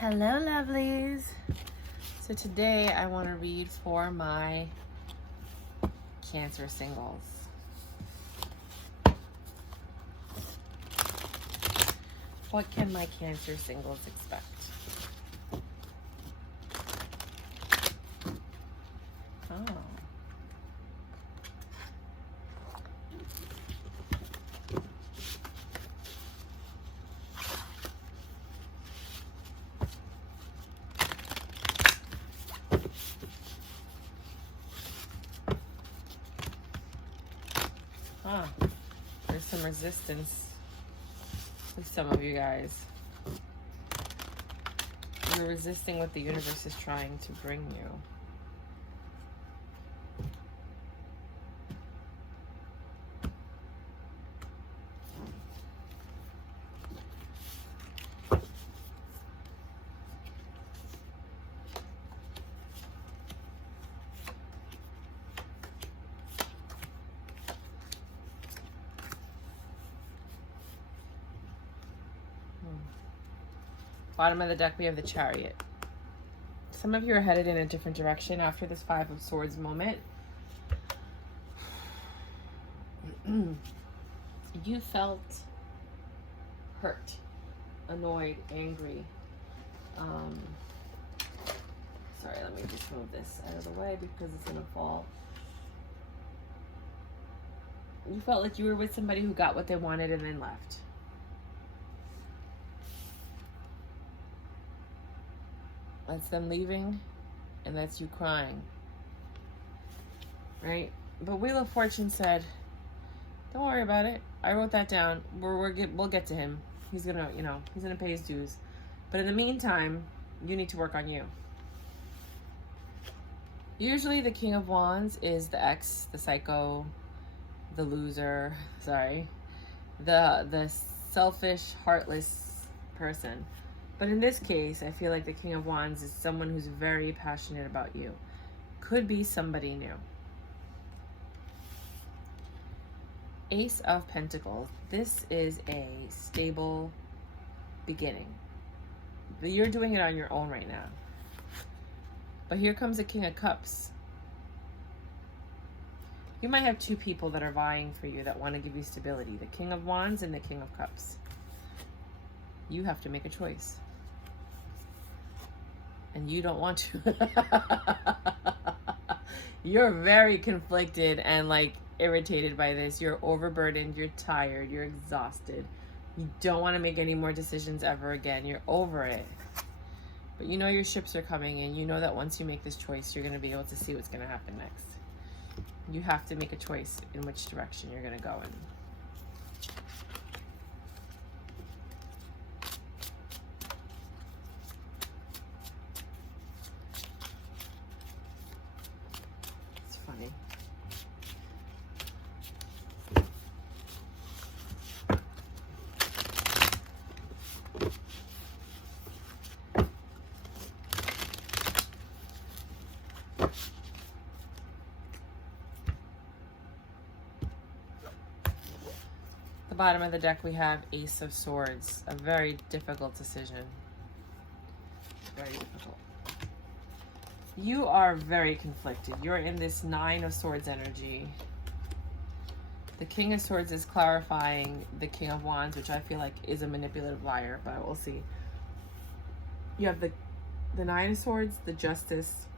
Hello, lovelies. So today I want to read for my Cancer singles. What can my Cancer singles expect? Oh. Huh. There's some resistance with some of you guys. You're resisting what the universe is trying to bring you. Bottom of the deck, we have the Chariot. Some of you are headed in a different direction after this Five of Swords moment. You felt hurt, annoyed, angry. Sorry, let me just move this out of the way because it's going to fall. You felt like you were with somebody who got what they wanted and then left. That's them leaving, and that's you crying, right? But Wheel of Fortune said, "Don't worry about it. I wrote that down. We'll get to him. He's gonna, he's gonna pay his dues. But in the meantime, you need to work on you." Usually, the King of Wands is the ex, the psycho, the loser. Sorry, the selfish, heartless person. But in this case, I feel like the King of Wands is someone who's very passionate about you. Could be somebody new. Ace of Pentacles. This is a stable beginning. But you're doing it on your own right now. But here comes the King of Cups. You might have two people that are vying for you that want to give you stability. The King of Wands and the King of Cups. You have to make a choice. And you don't want to. You're very conflicted and irritated by this. You're overburdened, you're tired, you're exhausted. You don't want to make any more decisions ever again. You're over it. But you know your ships are coming, and you know that once you make this choice, you're going to be able to see what's going to happen next. You have to make a choice in which direction you're going to go in. Bottom of the deck, we have Ace of Swords. A very difficult decision. Very difficult. You are very conflicted. You're in this Nine of Swords energy. The King of Swords is clarifying the King of Wands, which I feel like is a manipulative liar, but we'll see. You have the Nine of Swords, the Justice.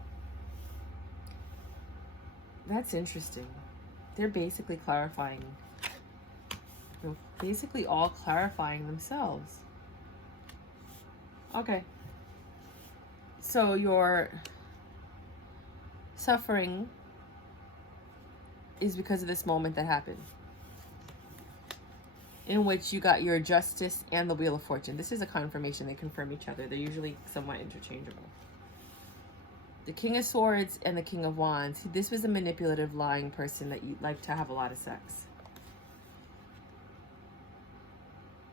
That's interesting. They're basically clarifying. They're basically all clarifying themselves. Okay. So your suffering is because of this moment that happened, in which you got your Justice and the Wheel of Fortune. This is a confirmation. They confirm each other. They're usually somewhat interchangeable. The King of Swords and the King of Wands. This was a manipulative, lying person that you like to have a lot of sex.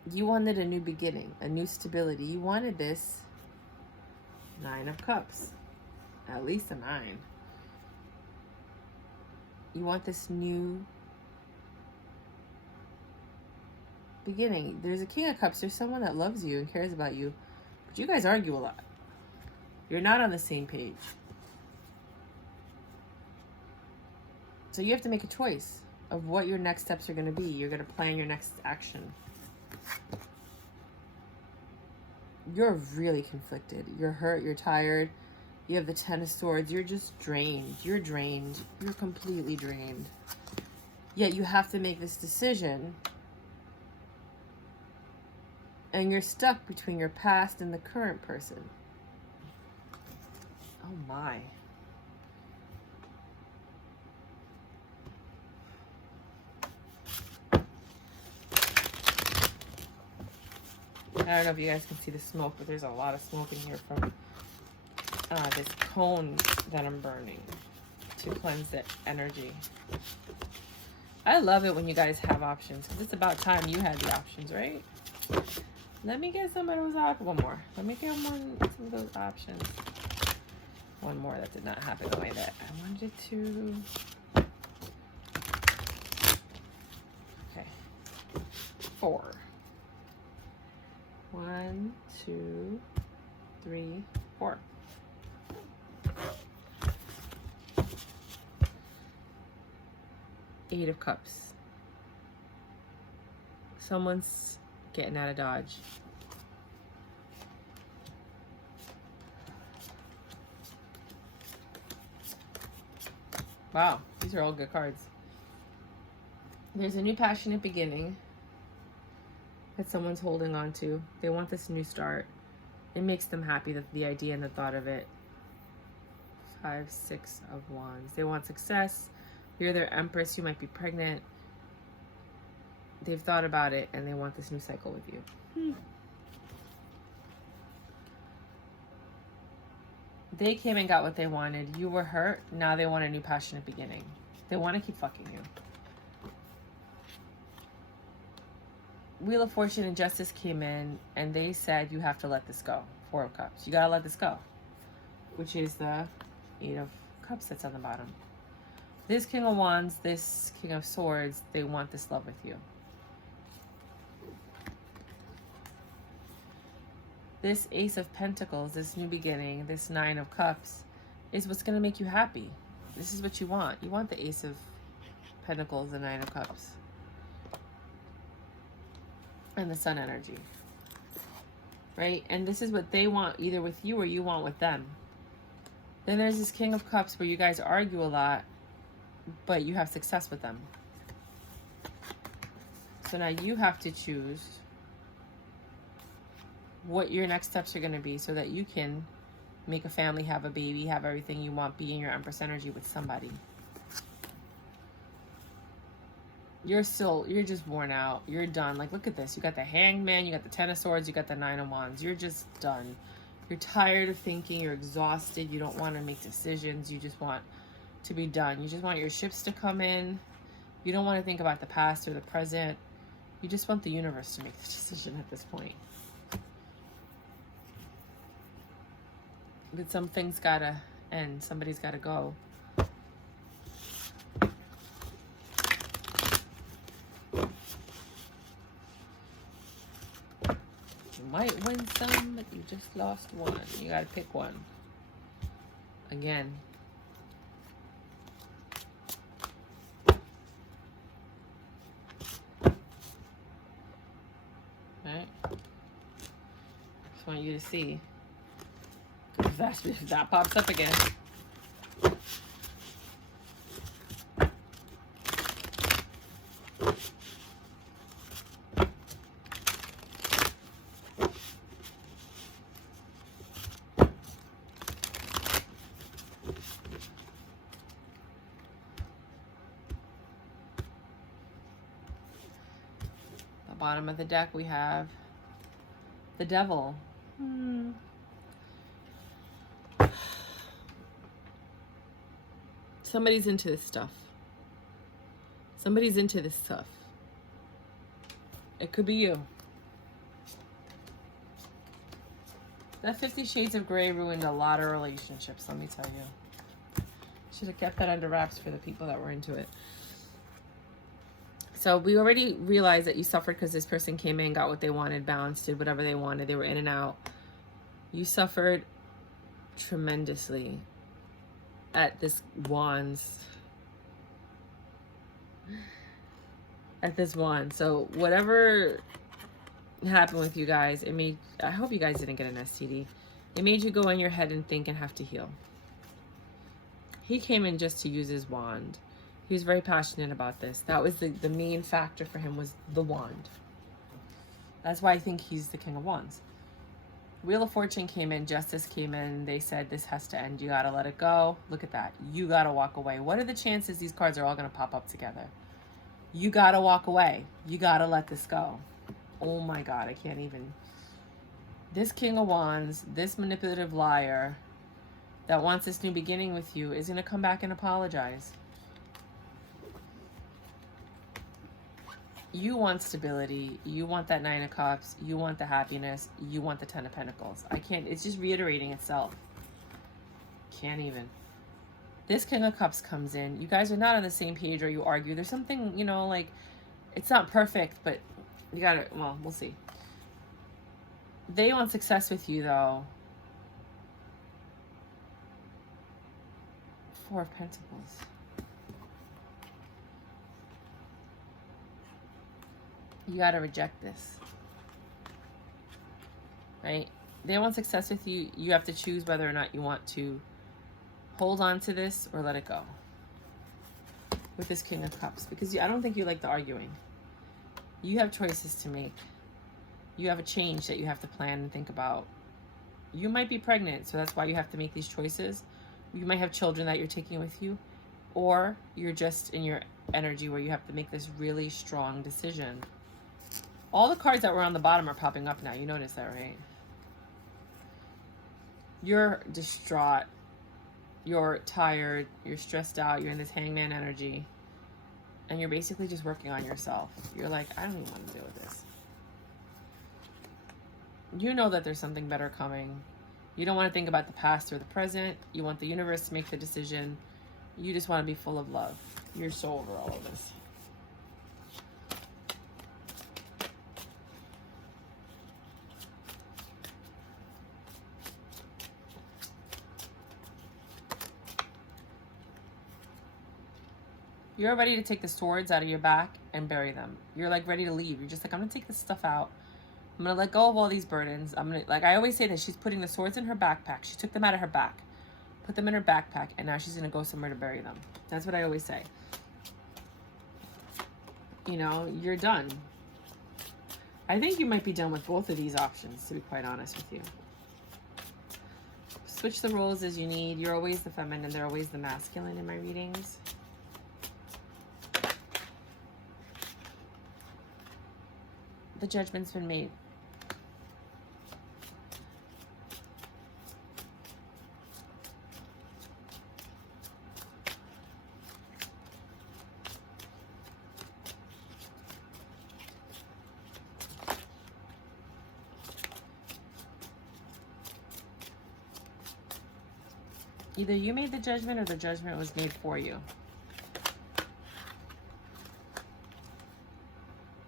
You wanted a new beginning, a new stability. You wanted this Nine of Cups. At least a 9. You want this new beginning. There's a King of Cups. There's someone that loves you and cares about you. But you guys argue a lot. You're not on the same page. So you have to make a choice of what your next steps are going to be. You're going to plan your next action. You're really conflicted. You're hurt. You're tired. You have the Ten of Swords. You're just drained. You're drained. You're completely drained. Yet you have to make this decision. And you're stuck between your past and the current person. Oh my. I don't know if you guys can see the smoke, but there's a lot of smoke in here from this cone that I'm burning to cleanse the energy. I love it when you guys have options, because it's about time you had the options, right? Let me get some of those options. One more. Let me get some of those options. One more that did not happen the way that I wanted it to. Okay. 4. 1, 2, 3, 4. Eight of Cups. Someone's getting out of Dodge. Wow, these are all good cards. There's a new passionate beginning that someone's holding on to. They want this new start. It makes them happy, that the idea and the thought of it. 5, 6 of Wands. They want success. You're their empress. You might be pregnant. They've thought about it and they want this new cycle with you. They came and got what they wanted. You were hurt. Now they want a new passionate beginning. They want to keep fucking you. Wheel of Fortune and Justice came in and they said you have to let this go. 4 of Cups. You gotta let this go. Which is the 8 of Cups that's on the bottom. This King of Wands, this King of Swords, they want this love with you. This Ace of Pentacles, this new beginning, this 9 of Cups, is what's going to make you happy. This is what you want. You want the Ace of Pentacles, the 9 of Cups. And the Sun energy. Right? And this is what they want either with you or you want with them. Then there's this King of Cups where you guys argue a lot, but you have success with them. So now you have to choose what your next steps are going to be so that you can make a family, have a baby, have everything you want, be in your Empress energy with somebody. You're just worn out. You're done. Like, look at this. You got the Hangman, you got the 10 of Swords, you got the 9 of Wands. You're just done. You're tired of thinking. You're exhausted. You don't want to make decisions. You just want to be done. You just want your ships to come in. You don't want to think about the past or the present. You just want the universe to make the decision at this point. But some things gotta end. Somebody's gotta go. You might win some, but you just lost one. You gotta pick one. Again. Right? Just want you to see. If that pops up again. The bottom of the deck we have the Devil. Somebody's into this stuff. Somebody's into this stuff. It could be you. That 50 Shades of Grey ruined a lot of relationships, let me tell you. Should have kept that under wraps for the people that were into it. So we already realized that you suffered because this person came in, got what they wanted, balanced, did whatever they wanted. They were in and out. You suffered tremendously at this Wands. At this wand. So whatever happened with you guys, it made, I hope you guys didn't get an STD. It made you go in your head and think and have to heal. He came in just to use his wand. He was very passionate about this. That was the main factor for him, was the wand. That's why I think he's the King of Wands. Wheel of Fortune came in, Justice came in. They said this has to end. You gotta let it go. Look at that. You gotta walk away. What are the chances these cards are all gonna pop up together? You gotta walk away. You gotta let this go. Oh my God, I can't even. This King of Wands, this manipulative liar that wants this new beginning with you is gonna come back and apologize. You want stability. You want that Nine of Cups. You want the happiness. You want the Ten of Pentacles. I can't, it's just reiterating itself. Can't even. This King of Cups comes in. You guys are not on the same page, or you argue. There's something, you know, like, it's not perfect, but you gotta, well, we'll see. They want success with you, though. Four of Pentacles. You gotta reject this. Right? They want success with you. You have to choose whether or not you want to hold on to this or let it go with this King of Cups, because I don't think you like the arguing. You have choices to make. You have a change that you have to plan and think about. You might be pregnant, so that's why you have to make these choices. You might have children that you're taking with you, or you're just in your energy where you have to make this really strong decision. All the cards that were on the bottom are popping up now. You notice that, right? You're distraught. You're tired, you're stressed out, you're in this hangman energy, and you're basically just working on yourself. You're like, I don't even want to deal with this. You know that there's something better coming. You don't want to think about the past or the present. You want the universe to make the decision. You just want to be full of love. You're so over all of this. You're ready to take the swords out of your back and bury them. You're like ready to leave. You're just like, I'm gonna take this stuff out. I'm gonna let go of all these burdens. I'm gonna, like I always say that she's putting the swords in her backpack. She took them out of her back, put them in her backpack, and now she's gonna go somewhere to bury them. That's what I always say. You know, you're done. I think you might be done with both of these options, to be quite honest with you. Switch the roles as you need. You're always the feminine, they're always the masculine in my readings. The judgment's been made. Either you made the judgment or the judgment was made for you.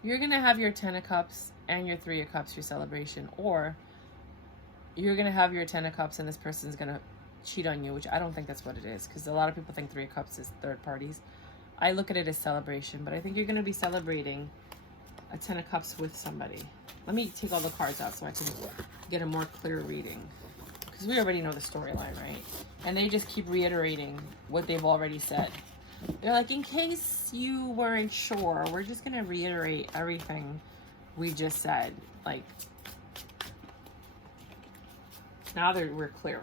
You're going to have your 10 of Cups and your 3 of Cups, your celebration, or you're going to have your 10 of Cups and this person's going to cheat on you, which I don't think that's what it is, because a lot of people think 3 of Cups is third parties. I look at it as celebration, but I think you're going to be celebrating a 10 of Cups with somebody. Let me take all the cards out so I can get a more clear reading, because we already know the storyline, right? And they just keep reiterating what they've already said. They're like, in case you weren't sure, we're just going to reiterate everything we just said. Like, now that we're clear.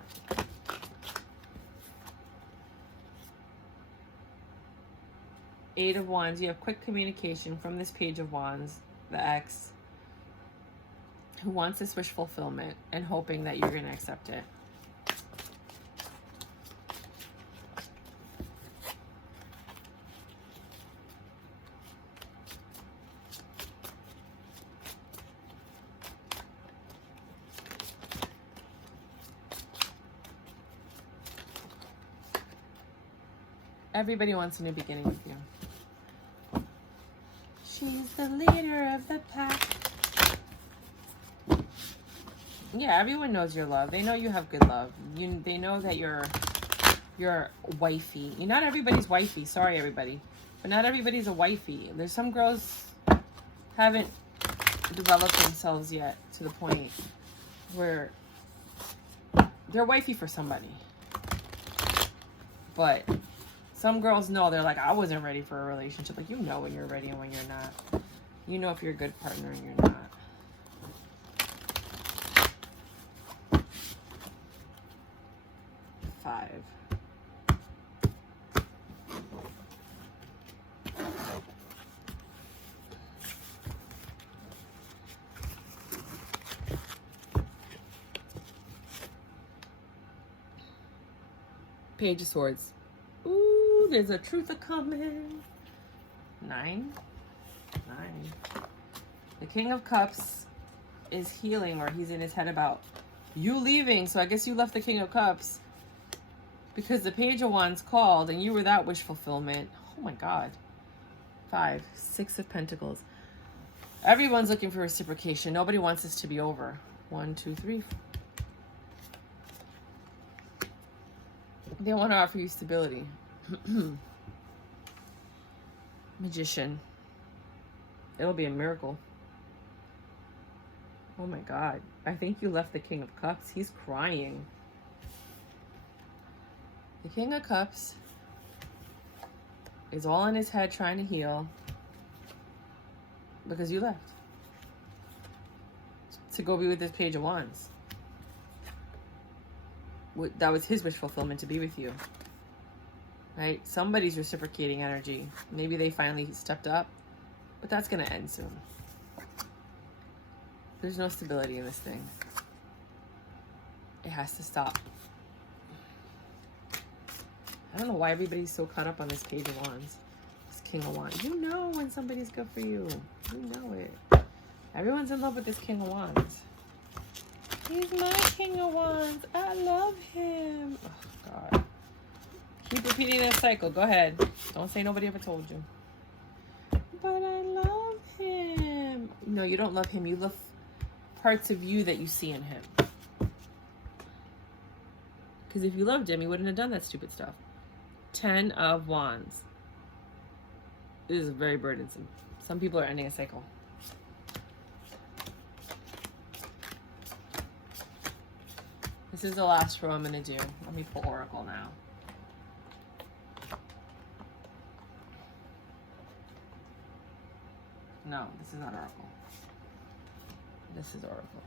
Eight of Wands. You have quick communication from this Page of Wands, the ex, who wants this wish fulfillment and hoping that you're going to accept it. Everybody wants a new beginning with you. She's the leader of the pack. Yeah, everyone knows your love. They know you have good love. They know that you're wifey. Not everybody's wifey. Sorry, everybody. But not everybody's a wifey. There's some girls haven't developed themselves yet to the point where they're wifey for somebody. But some girls know, they're like, I wasn't ready for a relationship. Like, you know when you're ready and when you're not. You know if you're a good partner and you're not. Five. Page of Swords. Ooh, there's a truth a-coming. 9. The King of Cups is healing, or he's in his head about you leaving. So I guess you left the King of Cups because the Page of Wands called and you were that wish fulfillment. Oh my God. 5. 6 of Pentacles. Everyone's looking for reciprocation. Nobody wants this to be over. 1, 2, 3. They want to offer you stability. Magician. It'll be a miracle. Oh my God. I think you left the King of Cups. He's crying. The King of Cups is all in his head trying to heal because you left to go be with this Page of Wands. That was his wish fulfillment, to be with you. Right? Somebody's reciprocating energy. Maybe they finally stepped up, but that's going to end soon. There's no stability in this thing. It has to stop. I don't know why everybody's so caught up on this Page of Wands. This King of Wands. You know when somebody's good for you. You know it. Everyone's in love with this King of Wands. He's my King of Wands. I love him. Oh, God. Keep repeating this cycle. Go ahead. Don't say nobody ever told you. But I love him. No, you don't love him. You love parts of you that you see in him. Because if you loved him, he wouldn't have done that stupid stuff. 10 of Wands. This is very burdensome. Some people are ending a cycle. This is the last row I'm going to do. Let me pull Oracle now. No, this is not Oracle. This is Oracle.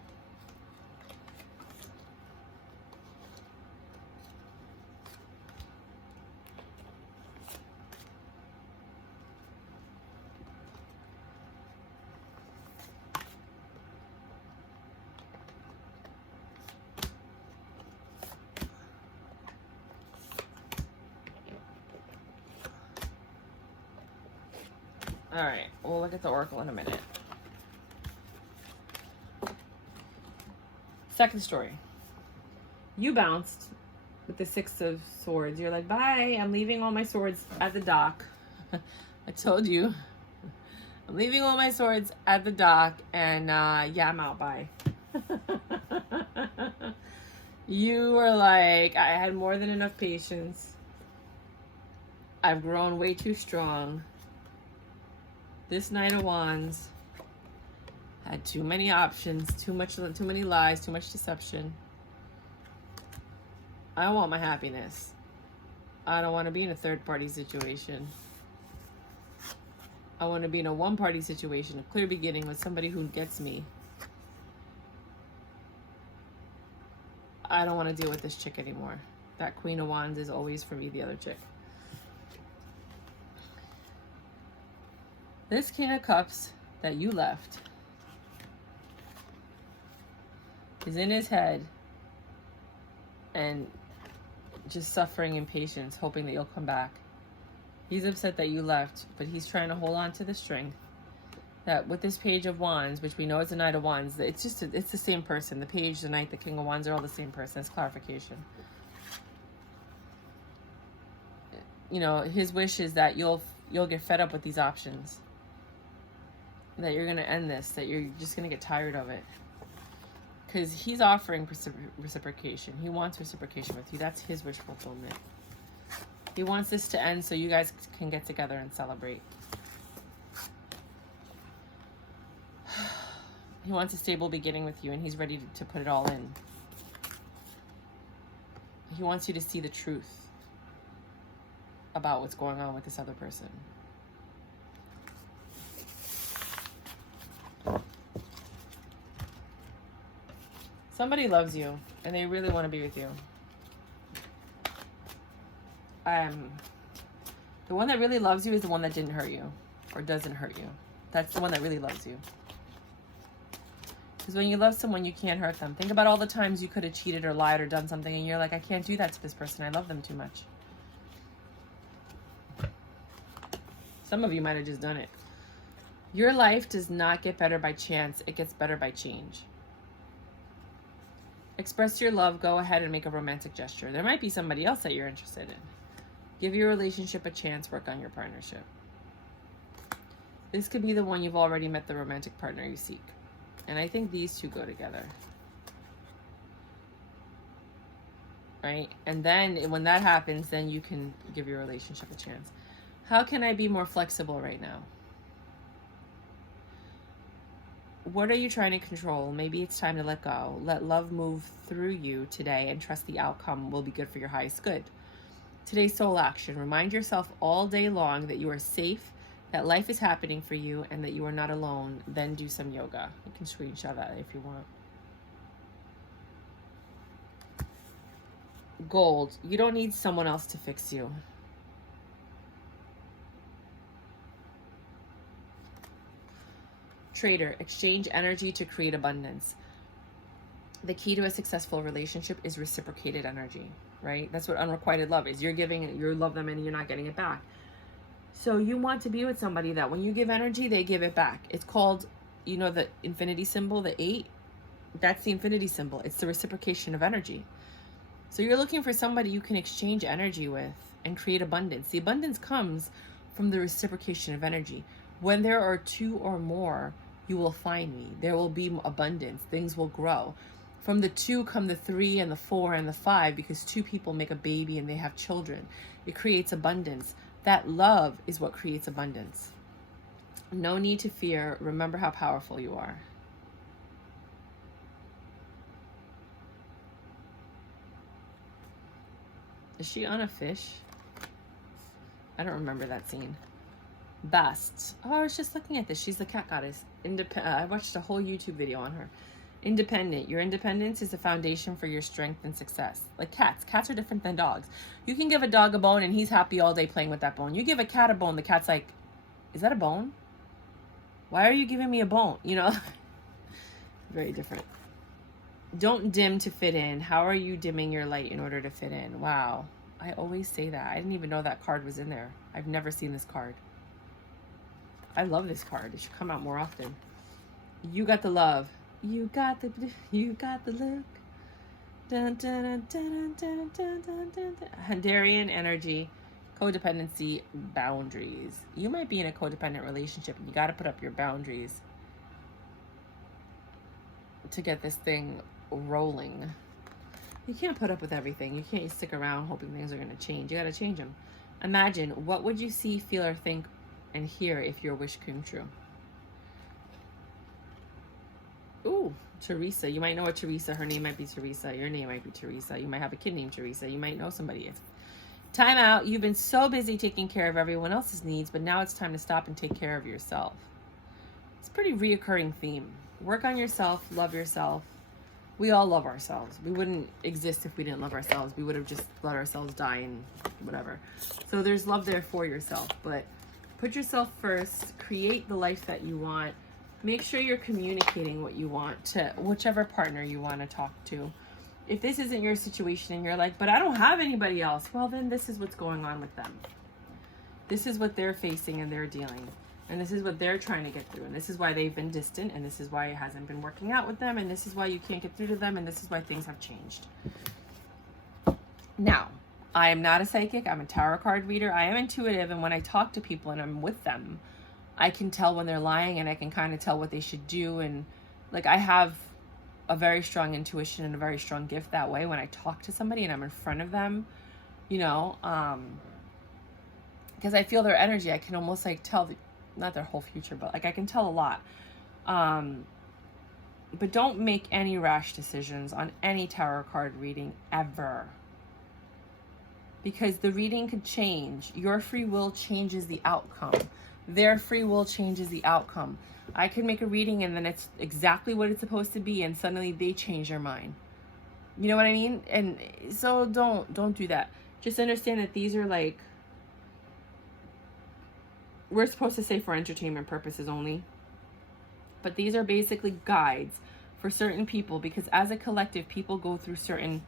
All right, we'll look at the Oracle in a minute. Second story. You bounced with the 6 of Swords. You're like, bye, I'm leaving all my swords at the dock. I told you. I'm leaving all my swords at the dock, and yeah, I'm out, bye. You were like, I had more than enough patience. I've grown way too strong. This Knight of Wands had too many options, too many lies, too much deception. I want my happiness. I don't want to be in a third-party situation. I want to be in a one-party situation, a clear beginning with somebody who gets me. I don't want to deal with this chick anymore. That Queen of Wands is always for me the other chick. This King of Cups that you left is in his head and just suffering impatience, hoping that you'll come back. He's upset that you left, but he's trying to hold on to the strength that with this Page of Wands, which we know is the Knight of Wands, it's the same person. The Page, the Knight, the King of Wands are all the same person. It's clarification. You know, his wish is that you'll get fed up with these options. That you're going to end this, that you're just going to get tired of it. Because he's offering reciprocation. He wants reciprocation with you. That's his wish fulfillment. He wants this to end so you guys can get together and celebrate. He wants a stable beginning with you, and he's ready to put it all in. He wants you to see the truth about what's going on with this other person. Somebody loves you, and they really want to be with you. The one that really loves you is the one that didn't hurt you, or doesn't hurt you. That's the one that really loves you. Because when you love someone, you can't hurt them. Think about all the times you could have cheated or lied or done something, and you're like, I can't do that to this person. I love them too much. Some of you might have just done it. Your life does not get better by chance. It gets better by change. Express your love. Go ahead and make a romantic gesture. There might be somebody else that you're interested in. Give your relationship a chance. Work on your partnership. This could be the one you've already met, the romantic partner you seek. And I think these two go together. Right? And then when that happens, then you can give your relationship a chance. How can I be more flexible right now? What are you trying to control? Maybe it's time to let go. Let love move through you today and trust the outcome will be good for your highest good. Today's soul action. Remind yourself all day long that you are safe, that life is happening for you, and that you are not alone. Then do some yoga. You can screenshot that if you want. Gold. You don't need someone else to fix you. Trader. Exchange energy to create abundance. The key to a successful relationship is reciprocated energy, right? That's what unrequited love is. You're giving, you love them and you're not getting it back. So you want to be with somebody that when you give energy, they give it back. It's called, you know, the infinity symbol, the 8. That's the infinity symbol. It's the reciprocation of energy. So you're looking for somebody you can exchange energy with and create abundance. The abundance comes from the reciprocation of energy. When there are 2 or more, you will find me. There will be abundance. Things will grow. From the 2 come the 3 and the 4 and the 5, because 2 people make a baby and they have children. It creates abundance. That love is what creates abundance. No need to fear. Remember how powerful you are. Is she on a fish? I don't remember that scene. Best. Oh, I was just looking at this. She's the cat goddess. I watched a whole YouTube video on her. Independent. Your independence is the foundation for your strength and success. Like cats. Cats are different than dogs. You can give a dog a bone and he's happy all day playing with that bone. You give a cat a bone, the cat's like, is that a bone? Why are you giving me a bone? You know? Very different. Don't dim to fit in. How are you dimming your light in order to fit in? Wow. I always say that. I didn't even know that card was in there. I've never seen this card. I love this card. It should come out more often. You got the love. You got the look. Dun, dun, dun, dun, dun, dun, dun, dun. Handarian energy, codependency, boundaries. You might be in a codependent relationship and you got to put up your boundaries to get this thing rolling. You can't put up with everything. You can't stick around hoping things are going to change. You got to change them. Imagine, what would you see, feel, or think and hear if your wish came true? Ooh, Teresa. You might know a Teresa. Her name might be Teresa. Your name might be Teresa. You might have a kid named Teresa. You might know somebody. Time out. You've been so busy taking care of everyone else's needs, but now it's time to stop and take care of yourself. It's a pretty reoccurring theme. Work on yourself. Love yourself. We all love ourselves. We wouldn't exist if we didn't love ourselves. We would have just let ourselves die and whatever. So there's love there for yourself, but put yourself first. Create the life that you want. Make sure you're communicating what you want to whichever partner you want to talk to. If this isn't your situation and you're like, but I don't have anybody else, well, then this is what's going on with them. This is what they're facing and they're dealing. And this is what they're trying to get through. And this is why they've been distant. And this is why it hasn't been working out with them. And this is why you can't get through to them. And this is why things have changed. Now, I am not a psychic. I'm a tarot card reader. I am intuitive. And when I talk to people and I'm with them, I can tell when they're lying and I can kind of tell what they should do. And like I have a very strong intuition and a very strong gift that way when I talk to somebody and I'm in front of them, you know, because I feel their energy. I can almost like tell, not their whole future, but like I can tell a lot. But don't make any rash decisions on any tarot card reading ever. Because the reading could change. Your free will changes the outcome. Their free will changes the outcome. I could make a reading and then it's exactly what it's supposed to be and suddenly they change their mind. You know what I mean? And so don't do that. Just understand that these are like, we're supposed to say for entertainment purposes only. But these are basically guides for certain people, because as a collective, people go through certain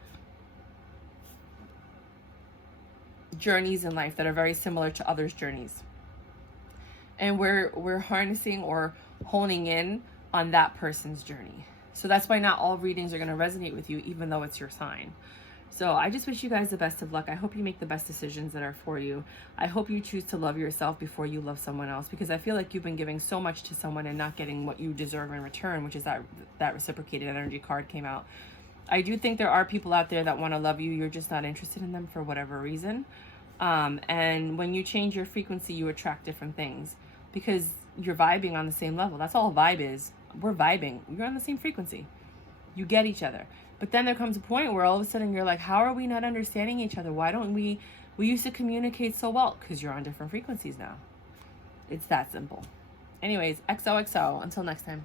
journeys in life that are very similar to others' journeys. And we're harnessing or honing in on that person's journey. So that's why not all readings are going to resonate with you, even though it's your sign. So I just wish you guys the best of luck. I hope you make the best decisions that are for you. I hope you choose to love yourself before you love someone else, because I feel like you've been giving so much to someone and not getting what you deserve in return, which is that reciprocated energy card came out. I do think there are people out there that want to love you. You're just not interested in them for whatever reason. And when you change your frequency, you attract different things because you're vibing on the same level. That's all a vibe is. We're vibing. You're on the same frequency. You get each other. But then there comes a point where all of a sudden you're like, how are we not understanding each other? Why don't we used to communicate so well? Because you're on different frequencies now. It's that simple. Anyways, XOXO. Until next time.